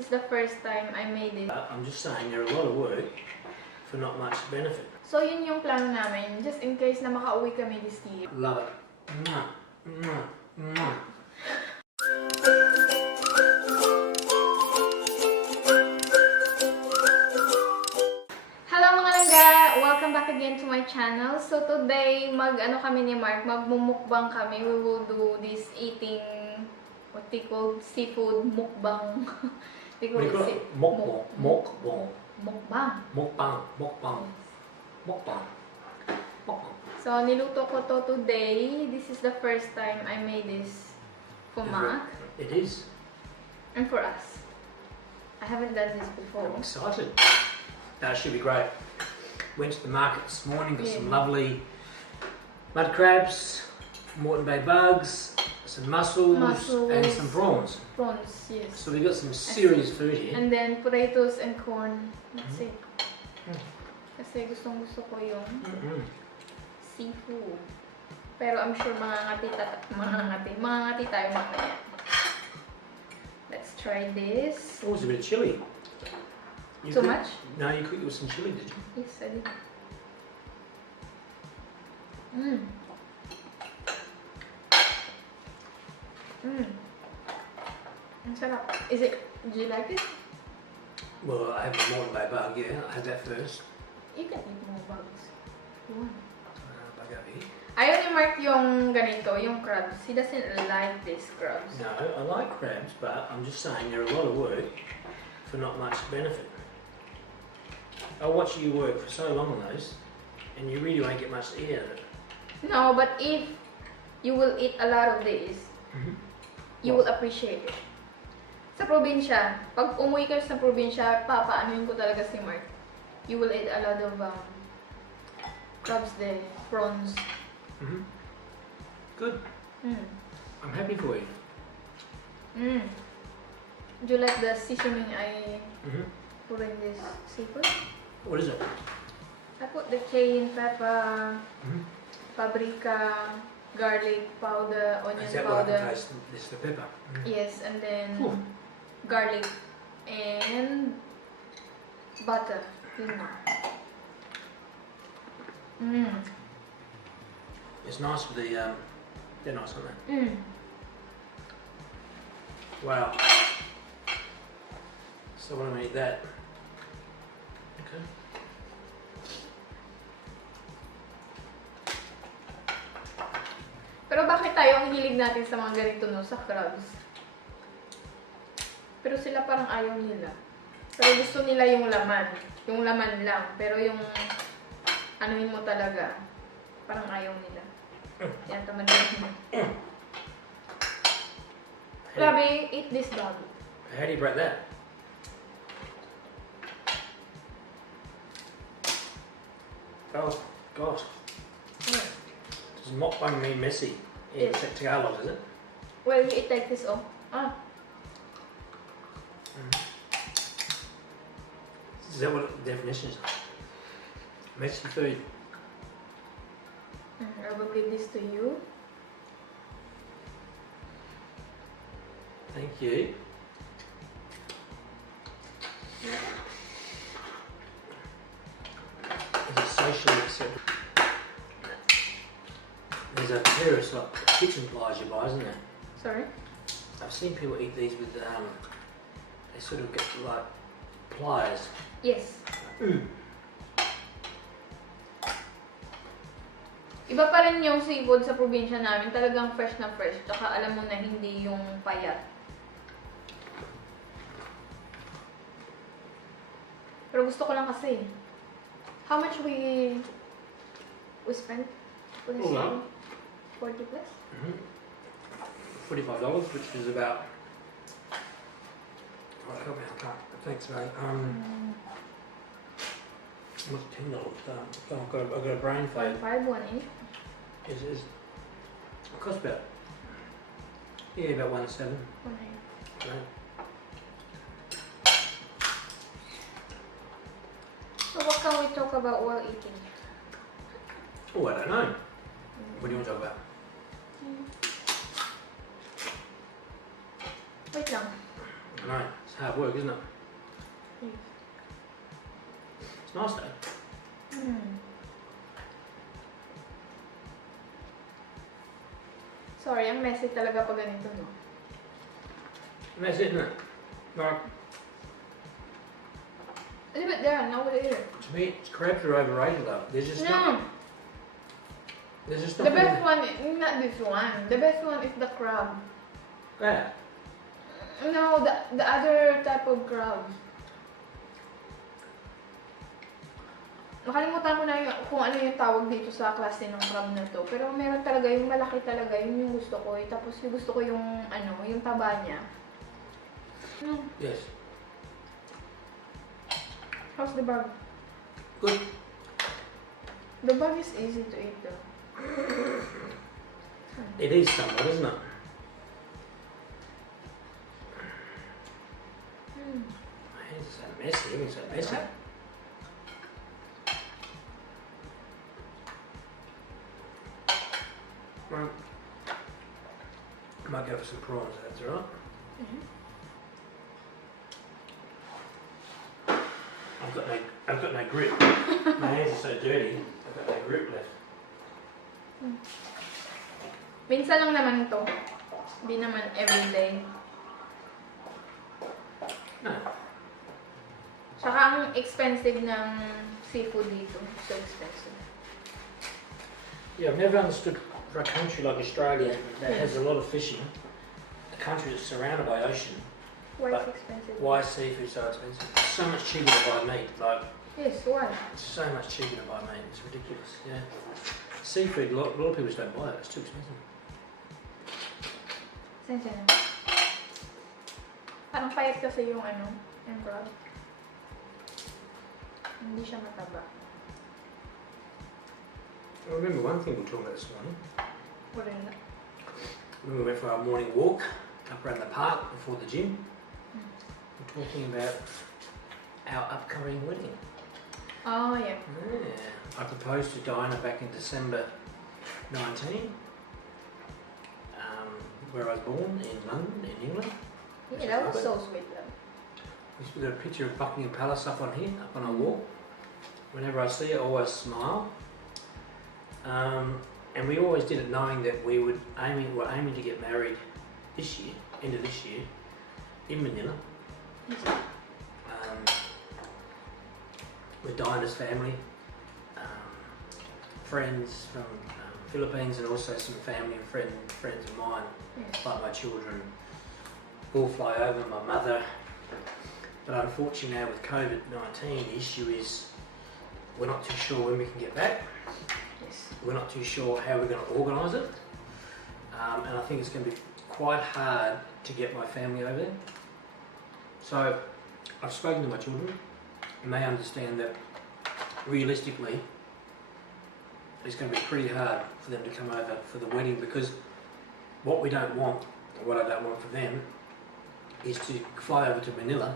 is the first time I made it. I'm just saying they're a lot of work for not much benefit. So yun yung plano namin, just in case na makauwi kami this year. Love it. Mwah, mwah, mwah. Hello mga langga! Welcome back again to my channel. So today, kami ni Mark, magmumukbang kami. We will do this eating, what they call seafood mukbang. They call it Mukbang. Mukbang. Mukbang. Mukbang. Mukbang. Mukbang. Mukbang. So niluto ko to today. This is the first time I made this for Mark. It is. And for us. I haven't done this before. I'm excited. That should be great. Went to the market this morning, got some lovely mud crabs, Moreton Bay bugs, some mussels, and some prawns. Prawns, yes. So we got some serious food here. And then potatoes and corn. That's it. Kasi gustong-gusto ko yung seafood. Pero I'm sure mangangati tayo mamaya. Let's try this. Oh, it's a bit of chilli. Too much? No, you cooked it with some chilli, did you? Yes, I did. Ang sarap. Do you like it? Well, I have a Moreton Bay bug, yeah. I had that first. You can eat more bugs. Go on. Bug over here. Ayaw ni Mark yung ganito, yung crabs. He doesn't like these crabs. No, I like crabs, but I'm just saying they're a lot of work for not much benefit. I watch you work for so long on those, and you really won't get much to eat out of it. No, but if you will eat a lot of these, you will appreciate it. Sa probinsya, pag umuwi ka sa probinsya, papaanuin ko talaga si Mark. You will eat a lot of crabs there, prawns. Good. I'm happy for you. Do you like the seasoning I put in this seafood? What is it? I put the cayenne pepper, paprika, garlic powder, onion Is that what I powder. can taste? This is the pepper. Yes, and then garlic and butter. It's nice with the, they're nice, aren't they? Wow. So when I eat that. Okay. Pero bakit tayo ang hilig natin sa mga ganito, no? Sa crabs. Pero sila parang ayaw nila. Pero gusto nila yung laman. Yung laman lang. Pero yung anuhin mo talaga, parang ayaw nila. Yan, tamad nila. Grabe, eat this dog. How do you break that? Oh, gosh. Does mukbang mean messy? Yeah, Yes. it's Tagalog, is it? Well, you eat like this, oh. Is that what the definition is? Messy food. I will give this to you. Thank you. Is it socially acceptable? There's a pair of like kitchen pliers you buy, isn't there? Sorry? I've seen people eat these with, they sort of get like pliers. Yes. Iba pa rin yung seafood sa probinsya namin. Talagang fresh na fresh. Tsaka alam mo na hindi yung payat. Pero gusto ko lang kasi. How much we spent for this one? 40 plus? $45, which is about, oh, help me, I can't, thanks mate, what's $10? I've got a brain fade. 5, 1, 8. It costs about, yeah, about 1.7. 1, 8. Right. So what can we talk about while eating? Oh, I don't know. What do you want to talk about? Wait lang. I know, it's hard work, isn't it? Yes. It's nice though. Sorry, ang messy talaga pag ganito, no? And that's it, isn't it? Like, A little bit there, now over here. to me, crabs are overrated though. There's just not. No, There's just the not. best one, not this one. The best one is the crab. Yeah. No, the other type of crab. Nakalimutan ko na kung ano yung tawag dito sa klase ng crab na to. Pero meron talaga yung malaki talaga, yun yung gusto ko. Tapos yung gusto ko yung ano, yung taba niya. Yes. How's the bag? Good. The bag is easy to eat though. It is somewhat, isn't it? My hands are so messy. Everything's so messy. Right. I might go for some prawns. That's all right. I've got no grip. My hands are so dirty. I've got no grip left. Minsan lang naman to. Hindi naman everyday. No. Saka ang expensive ng seafood dito. So expensive. Yeah, I've never understood for a country like Australia that has a lot of fishing, a country that's surrounded by ocean, Why But it's expensive? why is seafood so expensive? It's so much cheaper to buy meat. Like, Yes, why? it's so much cheaper to buy meat. It's ridiculous. Yeah. Seafood, a lot of people just don't buy it. It's too expensive. Sensya na. Parang payat kasi yung ano, yung crab. Hindi siya mataba. I remember one thing we were talking about this morning. What is that? When we went for our morning walk up around the park before the gym, we're talking about our upcoming wedding. Oh, yeah. Yeah. I proposed to Diana back in December 19, where I was born in London, in England. Yeah, that was so sweet though. We've got a picture of Buckingham Palace up on here, up on our wall. Whenever I see it, I always smile. And we always did it knowing that we're aiming to get married this year, end of this year, in Manila. With Diana's family, friends from Philippines, and also some family and friends of mine, Yes. like my children, all fly over, my mother. But unfortunately now with COVID-19, the issue is we're not too sure when we can get back. Yes. We're not too sure how we're going to organise it. And I think it's going to be quite hard to get my family over there. So I've spoken to my children, and they understand that realistically it's going to be pretty hard for them to come over for the wedding, because what we don't want, or what I don't want for them, is to fly over to Manila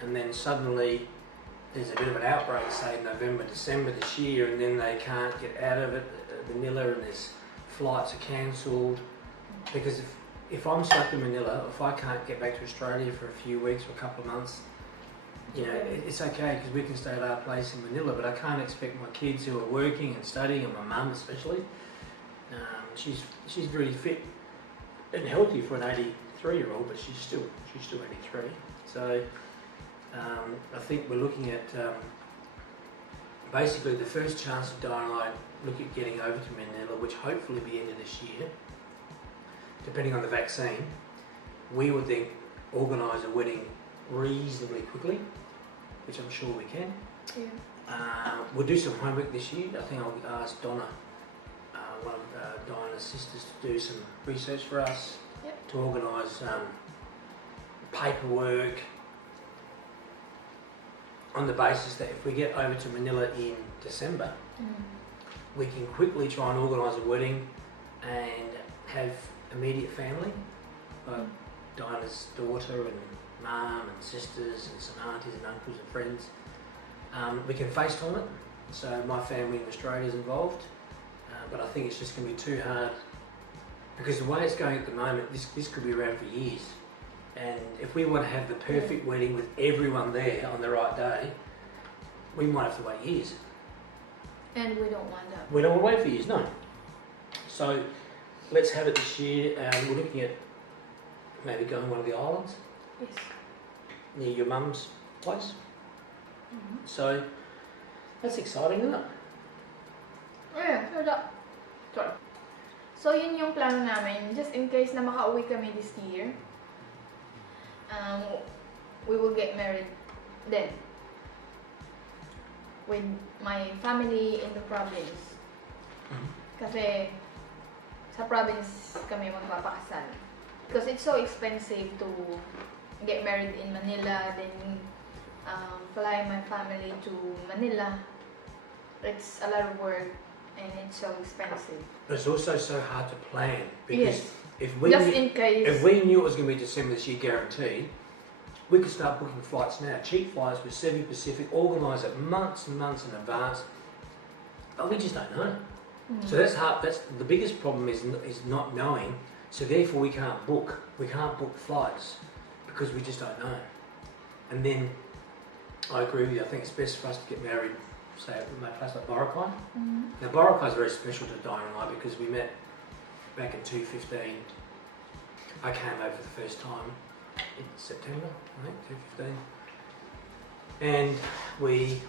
and then suddenly there's a bit of an outbreak, say November, December this year, and then they can't get out of it, Manila, and there's flights are cancelled. Because if I'm stuck in Manila, if I can't get back to Australia for a few weeks or a couple of months, you know, it's okay because we can stay at our place in Manila, but I can't expect my kids who are working and studying, and my mum especially, she's really fit and healthy for an 83-year-old, but she's still 83. So I think we're looking at basically the first chance of Diana and I look at getting over to Manila, which hopefully will be end of this year, depending on the vaccine. We would then organise a wedding reasonably quickly, which I'm sure we can. Yeah. We'll do some homework this year. I think I'll ask Donna, one of Diana's sisters, to do some research for us. Yep. To organise paperwork, on the basis that if we get over to Manila in December, we can quickly try and organise a wedding and have immediate family, like Diana's daughter and mum and sisters and some aunties and uncles and friends. We can FaceTime it, so my family in Australia is involved, but I think it's just going to be too hard, because the way it's going at the moment, this could be around for years. And if we want to have the perfect wedding with everyone there on the right day, we might have to wait years. And we don't want that. We don't want to wait for years, no. So let's have it this year. We're looking at maybe going one of the islands Yes. near your mum's place. Mm-hmm. So that's exciting, isn't it? Yeah, so yun yung plano namin. Just in case na makauwi kami this year, we will get married then with my family in the province. Kasi sa province kami magpapakasal. Because it's so expensive to get married in Manila, then fly my family to Manila. It's a lot of work and it's so expensive. But it's also so hard to plan because Yes. if we Just knew, in case. if we knew it was going to be December this year guaranteed, we could start booking flights now. Cheap flights with Cebu Pacific, organise it months and months in advance. But we just don't know. So that's hard. That's the biggest problem is not knowing. So therefore we can't book. We can't book flights because we just don't know. And then I agree with you. I think it's best for us to get married, say at my place like Boracay. Now Boracay is very special to Diana and I because we met back in 2015. I came over for the first time in September, I think, 2015. And we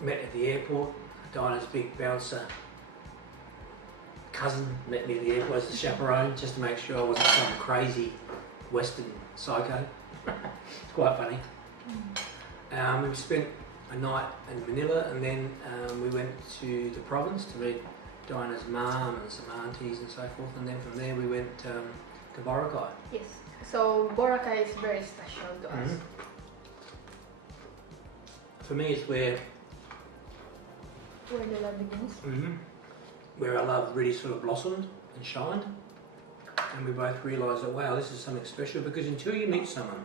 met at the airport. Diana's big bouncer cousin met me at the airport as a chaperone just to make sure I wasn't some crazy Western psycho. It's quite funny. We spent a night in Manila and then we went to the province to meet Diana's mum and some aunties and so forth, and then from there we went to Boracay. Yes. So Boracay is very special to us. For me it's where Where the love begins. where our love really sort of blossomed and shined, and we both realised that wow, this is something special, because until you meet someone,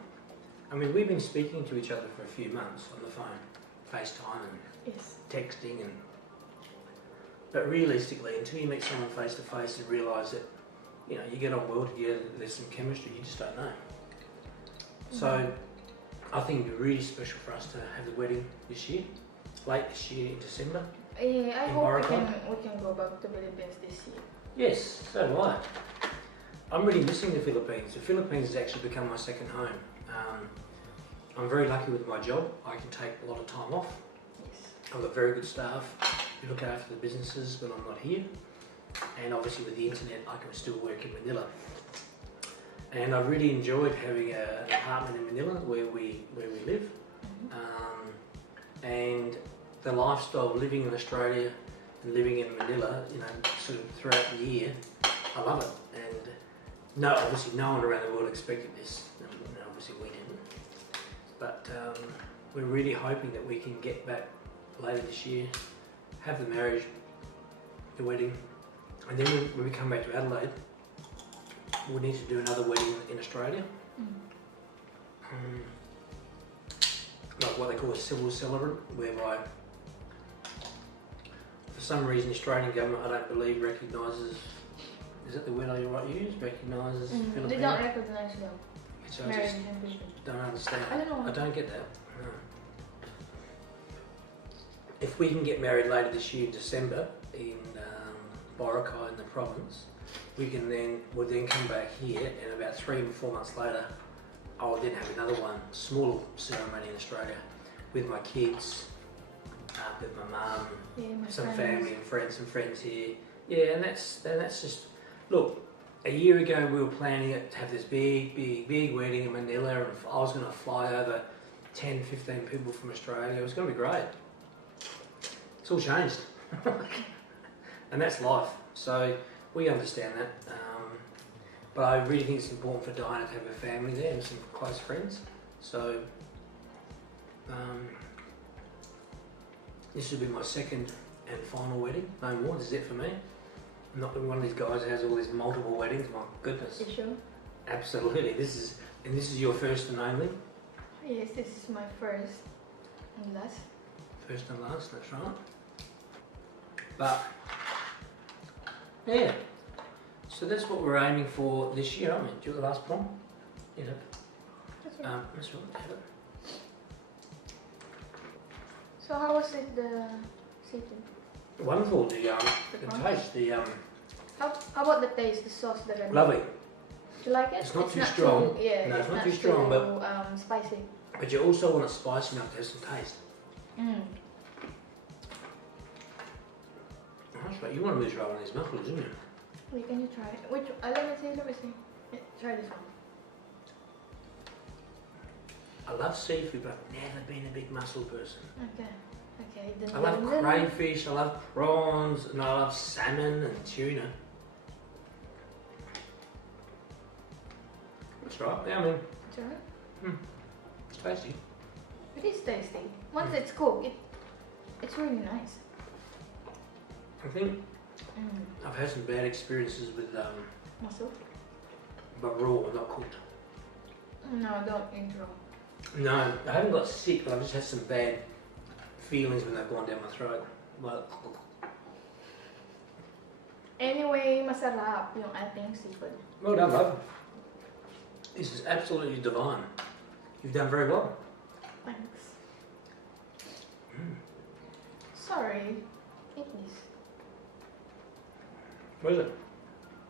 I mean we've been speaking to each other for a few months on the phone, FaceTime and Yes. texting, but realistically until you meet someone face to face and realise that you know you get on well together, there's some chemistry, you just don't know. So I think it'd be really special for us to have the wedding this year, late this year in December. I In hope Boracay? we can go back to Philippines this year. Yes, so do I. I'm really missing the Philippines. The Philippines has actually become my second home. I'm very lucky with my job. I can take a lot of time off. Yes. I've got very good staff who look after the businesses when I'm not here. And obviously with the internet, I can still work in Manila. And I've really enjoyed having an apartment in Manila where we live. And the lifestyle of living in Australia and living in Manila, you know, sort of throughout the year, I love it. And no, obviously no one around the world expected this. And obviously we didn't. But we're really hoping that we can get back later this year, have the marriage, the wedding, and then when we come back to Adelaide, we'll need to do another wedding in Australia. Like what they call a civil celebrant, whereby for some reason the Australian government, I don't believe, recognises, is that the word I use? Recognises Filipino? They don't recognize them. So I Marriage just in Britain. don't understand. I don't know. I don't get that. No. If we can get married later this year in December in Boracay in the province, we'll then come back here, and about 3 or 4 months later, I'll then have another one, small ceremony in Australia, with my kids, with my mum, My some friends. family and friends here. Yeah, and that's just, look, a year ago we were planning it to have this big wedding in Manila, and I was going to fly over 10, 15 people from Australia. It was going to be great. It's all changed. And that's life. So we understand that. But I really think it's important for Diana to have her family there and some close friends. So this will be my second and final wedding. No more. This is it for me. I'm not one of these guys who has all these multiple weddings. My goodness. You sure? Absolutely. This is your first and only. Yes, this is my first and last. First and last. That's right. But yeah. So that's what we're aiming for this year, aren't we? Do you the last prom? You know. That's right. That's right. Have it. So how was it, the seafood? Wonderful. The prawns? taste. How about the taste, the sauce, the red? Lovely. Do you like it? It's not too strong. Yeah, No, it's not too too strong, but spicy. But you also want it spicy enough to have some taste. Mm. That's right. You want to move right on these mussels, don't you? Wait, can you try it? Which? Let me see. Yeah, try this one. I love seafood, but I've never been a big mussel person. Okay. Okay. Then, I love crayfish, I love prawns, and I love salmon and tuna. That's right. Yeah, I mean, It's alright. it's tasty. It is tasty. Once it's cooked, it's really nice. I think I've had some bad experiences with Mussel? but raw, not cooked. No, don't eat raw. No, I haven't got sick, but I've just had some bad feelings when they've gone down my throat. Well, Anyway, masarap yung ating seafood. well done, love. This is absolutely divine. You've done very well. Thanks. Sorry. Eat this. What is it?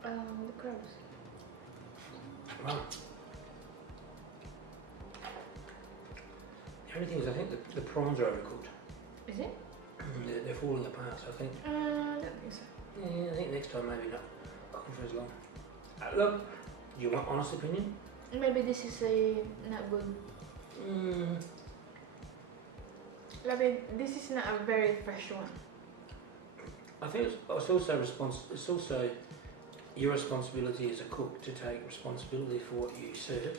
The crabs. Wow. The only thing is, I think the prawns are overcooked. Is it? They're falling apart, so I think. I don't think so. Yeah, I think next time maybe not cooking for as long. Look, do you want honest opinion? Maybe this is not good. Maybe this is not a very fresh one. I think it's also It's also your responsibility as a cook to take responsibility for what you serve.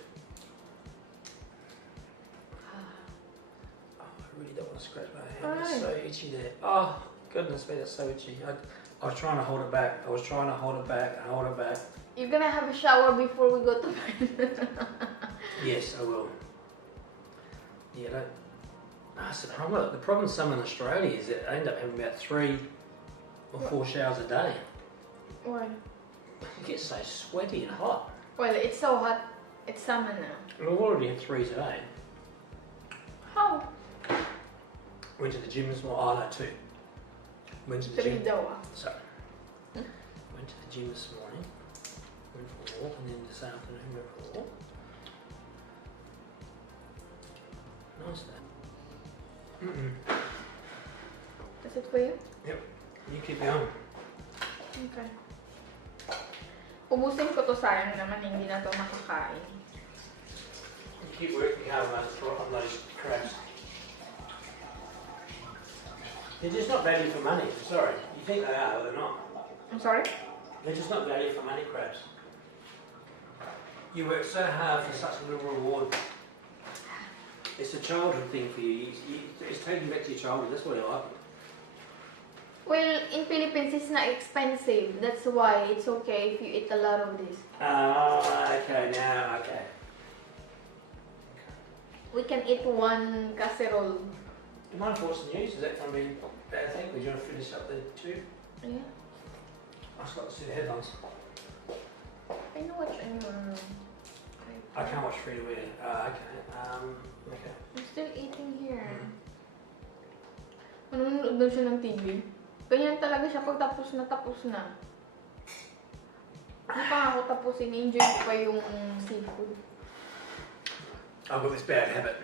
Oh, I really don't want to scratch my hand. It's so itchy there. Oh goodness me, that's so itchy. I was trying to hold it back. I was trying to hold it back and hold it back. You're gonna have a shower before we go to bed. Yes, I will. Yeah, that's the problem. The problem with some in Australia is that I end up having about 3 or 4 showers a day. Why? It gets so sweaty and hot. Well, it's so hot. It's summer now. And I've already had 3 today. How? Went to the gym this morning. Oh no, 2. Went to the 3 gym. daw. So, went to the gym this morning. Went for a walk, and then this afternoon went for a walk. Nice day. That's it for you? Yep. You keep going. Okay. Ubusin ko to, sayang naman hindi na to makakain. You keep working hard on those crabs. They're just not value for money. I'm sorry. You think they are, but they're not. I'm sorry? They're just not value for money crabs. You work so hard for such a little reward. It's a childhood thing for you. It's taking you back to your childhood. That's what I like. Well, in Philippines, it's not expensive. That's why it's okay if you eat a lot of this. Okay, now, okay. We can eat 1 casserole. Do you mind if I watch the news? Is that going to be a bad thing? Would you want to finish up the tube? Yeah. I'd just like to see the headlines. I know what's in your room. I can't watch free to air. Okay. Okay. I'm still eating here. Manonood daw siya ng TV. Ganyan talaga siya pag tapos na. Hindi pa nga ako tapusin. Enjoy ko pa yung seafood. I've got this bad habit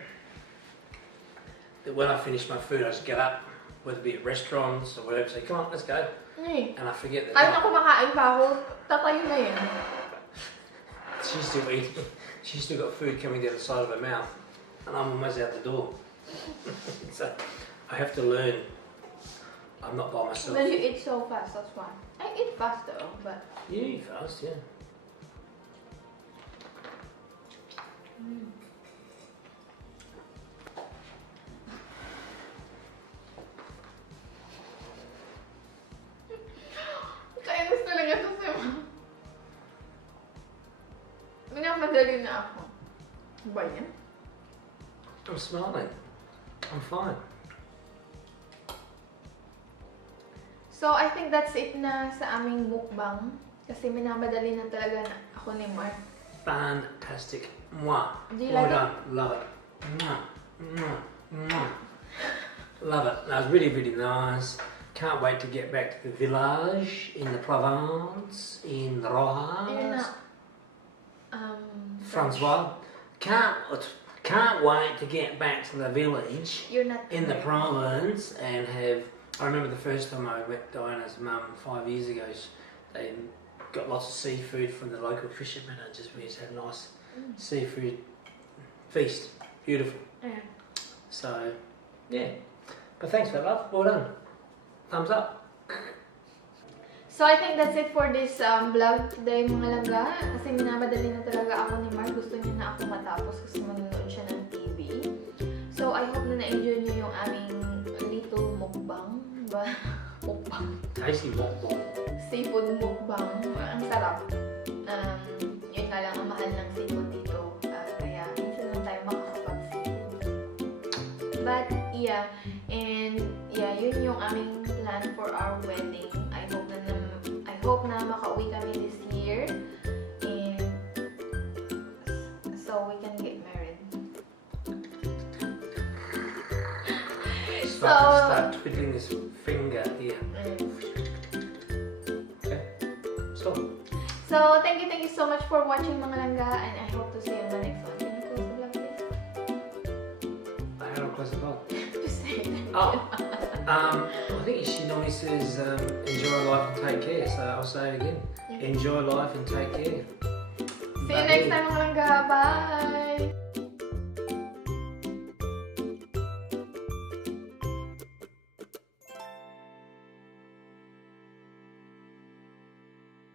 that when I finish my food, I just get up, whether it be at restaurants or whatever, say, come on, let's go. And I forget that. Kahit na kumakain pa ako, tatayo na yan. She's still eating. She's still got food coming down the side of her mouth, and I'm almost out the door. So I have to learn. I'm not by myself. But you eat so fast, that's why. I eat fast though, but... You eat fast, yeah. Kainis talaga ito sa Minamadali na ako. Ba yan? I'm smiling. I'm fine. So, I think that's it na sa aming mukbang. Kasi minamadali na talaga na ako ni Mark. Fantastic. Mwah. Do you Well like done. Love it. Mwah. Mwah. Mwah. Love it. That was really, really nice. Can't wait to get back to the village in the Provence, in You're Rojas. not, Francois. Can't wait to get back to the village You're not in the French. province and have. I remember the first time I met Diana's mum 5 years ago. They got lots of seafood from the local fishermen and we just had a nice seafood feast. Beautiful. Yeah. So, yeah. But thanks for that, love. Well done. Thumbs up. So I think that's it for this vlog today mga langga. Kasi minamadali na talaga ako ni Mark. Gusto niya na ako matapos kasi manonood siya ng TV. So I hope na na-enjoy niyo yung aming little mukbang. Mukbang. Tasty mukbang. Seafood mukbang. Ang sarap. Yun nga lang ang mahal ng seafood dito. Kaya minsan lang tayo makakapag-seafood. But yeah, and yeah, yun yung aming plan for our wedding. I hope na makauwi kami this year and so we can get married. Start twiddling his finger here. Okay. So thank you so much for watching mga langga and I hope to see you in the next one. Can you close the vlog please? I don't close the vlog. Just say it. Oh. I think she normally says enjoy life and take care, so I'll say it again. Yeah. Enjoy life and take care. See you next time mga langga. Bye!